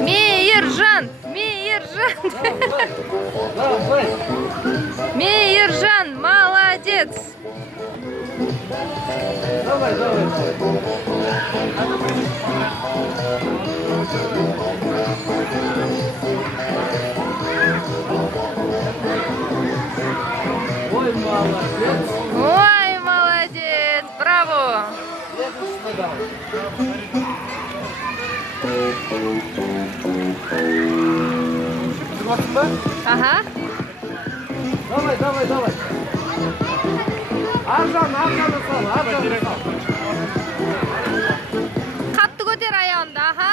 Мейіржан, Мейіржан. Мейіржан, молодец. Давай, давай. Ой, молодец. Ой, молодец, браво. Следующий давай. Ага. Давай, давай, давай. Аржан сал, аржан сал. Қатты көтер аяғында, аха.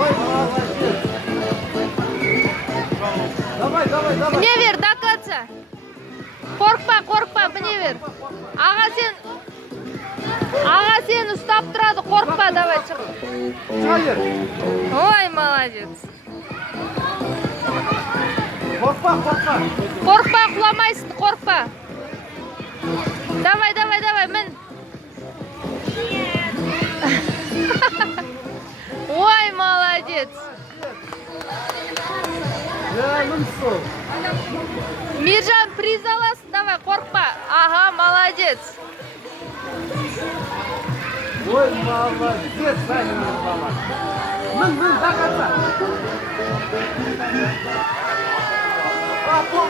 Ой, молодец. Давай, давай, давай. Міне бер, до конца. Қорқпа, міне бер. Аға сен ұстап тұрады, қорқпа, давай шық. Çayır. Ой, молодец. Korkma, korkma. Қорқпа, құламайсың, қорқпа. Давай, мін. Ой, молодец. Yanımsın. Миржан, приз аласың, давай, қорқпа. Ага, молодец. Ой, молодец, Саня, мама. Мын, до конца.